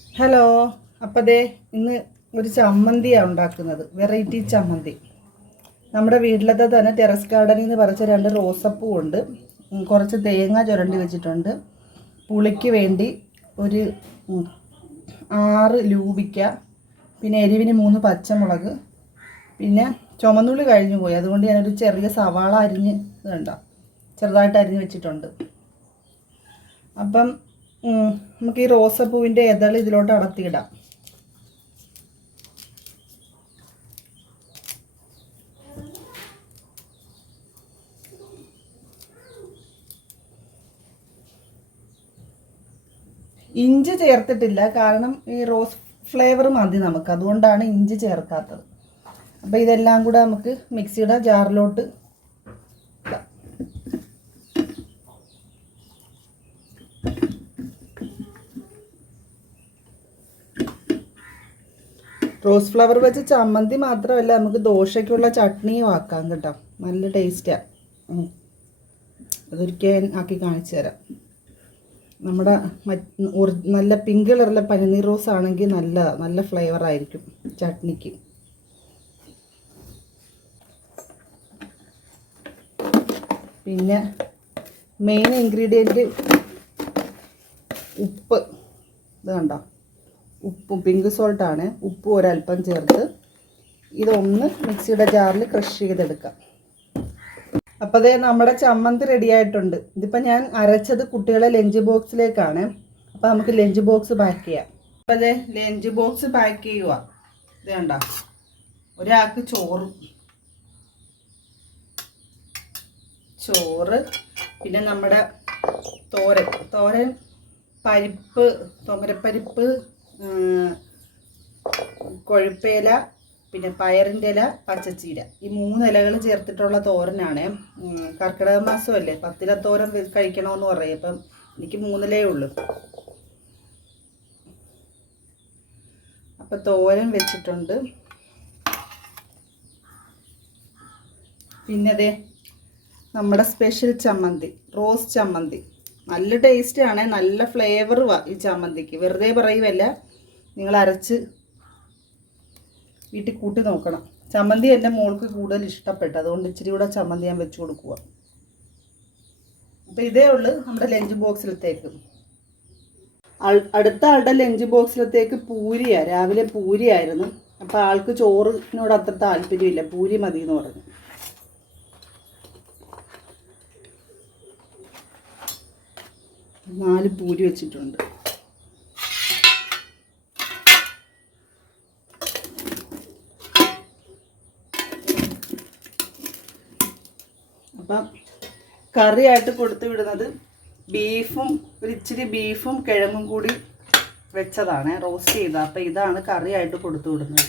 Hello. അപ്പോൾ ദേ ഇന്ന് ഒരു ചമ്മന്തിയാണ് ഉണ്ടാക്കുന്നത്, വെറൈറ്റി ചമ്മന്തി. നമ്മുടെ വീട്ടിലത്തെ തന്നെ ടെറസ് ഗാർഡനിൽ നിന്ന് പറിച്ച 2 റോസപ്പൂ ഉണ്ട്, കുറച്ച് തേങ്ങ ചുരണ്ടി വെച്ചിട്ടുണ്ട്, പുളിക്ക് വേണ്ടി ഒരു 6 ലൂബിക്ക, പിന്നെ എരിവിന് 3 പച്ചമുളക്, പിന്നെ ചുമന്നുള്ളി കഴിഞ്ഞു പോയി, അതുകൊണ്ട് ഞാനൊരു ചെറിയ സവാള അരിഞ്ഞ് ഇതുണ്ട ചെറുതായിട്ട് അരിഞ്ഞ് വെച്ചിട്ടുണ്ട്. അപ്പം നമുക്ക് ഈ റോസപ്പൂവിൻ്റെ ഇതൾ ഇതിലോട്ട് അടത്തിയിടാം. ഇഞ്ചി ചേർത്തിട്ടില്ല, കാരണം ഈ റോസ് ഫ്ലേവർ മതി നമുക്ക്, അതുകൊണ്ടാണ് ഇഞ്ചി ചേർക്കാത്തത്. അപ്പോൾ ഇതെല്ലാം കൂടെ നമുക്ക് മിക്സിയുടെ ജാറിലോട്ട് റോസ് ഫ്ലവർ വെച്ച് ചമ്മന്തി മാത്രമല്ല, നമുക്ക് ദോശയ്ക്കുള്ള ചട്നിയും ആക്കാം കേട്ടോ, നല്ല ടേസ്റ്റാണ്. അതൊരിക്കൽ ആക്കി കാണിച്ചു തരാം. നമ്മുടെ നല്ല പിങ്ക് കളറിലെ പനിനീർ റോസ് ആണെങ്കിൽ നല്ല ഫ്ലേവർ ആയിരിക്കും ചട്നിക്ക്. പിന്നെ മെയിൻ ഇൻഗ്രീഡിയൻറ്റ് ഉപ്പ്. ഇത് കണ്ടോ, ഉപ്പും പിങ്ക് സോൾട്ടാണ്. ഉപ്പ് ഒരല്പം ചേർത്ത് ഇതൊന്ന് മിക്സിയുടെ ജാറിൽ ക്രഷ് ചെയ്തെടുക്കാം. അപ്പോൾ അതേ നമ്മുടെ ചമ്മന്തി റെഡി ആയിട്ടുണ്ട്. ഇതിപ്പോൾ ഞാൻ അരച്ചത് കുട്ടികളെ ലഞ്ച് ബോക്സിലേക്കാണ്. അപ്പോൾ നമുക്ക് ലഞ്ച് ബോക്സ് പാക്ക് ചെയ്യാം. അപ്പോൾ അതേ ലഞ്ച് ബോക്സ് പാക്ക് ചെയ്യുക. ഇത് കണ്ടോ, ഒരാൾക്ക് ചോറ്, പിന്നെ നമ്മുടെ തോരൻ പരിപ്പ്, തുമരപ്പരിപ്പ്, കൊഴുപ്പയില, പിന്നെ പയറിൻ്റെ ഇല, പച്ചച്ചീര, ഈ 3 ഇലകൾ ചേർത്തിട്ടുള്ള തോരനാണ്. കർക്കിടക മാസമല്ലേ, 10 ഇല തോരൻ കഴിക്കണമെന്ന് പറയും. അപ്പം എനിക്ക് 3 ഇലയേ ഉള്ളൂ. അപ്പം തോരൻ വെച്ചിട്ടുണ്ട്. പിന്നെ അതെ നമ്മുടെ സ്പെഷ്യൽ ചമ്മന്തി, റോസ് ചമ്മന്തി. നല്ല ടേസ്റ്റാണ്, നല്ല ഫ്ലേവറുമാണ് ഈ ചമ്മന്തിക്ക്. വെറുതെ പറയുമല്ല, നിങ്ങൾ അരച്ച് വീട്ടിൽ കൂട്ടി നോക്കണം. ചമ്മന്തി എൻ്റെ മോൾക്ക് കൂടുതൽ ഇഷ്ടപ്പെട്ടു, അതുകൊണ്ട് ഇച്ചിരി കൂടെ ചമ്മന്തി ഞാൻ വെച്ച് കൊടുക്കുക. അപ്പോൾ ഇതേ ഉള്ളൂ നമ്മുടെ ലഞ്ച് ബോക്സിലത്തേക്ക്. അടുത്ത ആളുടെ ലഞ്ച് ബോക്സിലത്തേക്ക് പൂരിയാണ്. രാവിലെ പൂരിയായിരുന്നു. അപ്പോൾ ആൾക്ക് ചോറിനോട് അത്ര താല്പര്യമില്ല, പൂരി മതി എന്ന് പറഞ്ഞു. നാല് പൂരി വെച്ചിട്ടുണ്ട്. അപ്പം കറിയായിട്ട് കൊടുത്തു വിടുന്നത് ഇച്ചിരി ബീഫും കിഴങ്ങും കൂടി വെച്ചതാണ്, റോസ്റ്റ് ചെയ്ത. അപ്പം ഇതാണ് കറിയായിട്ട് കൊടുത്തു വിടുന്നത്.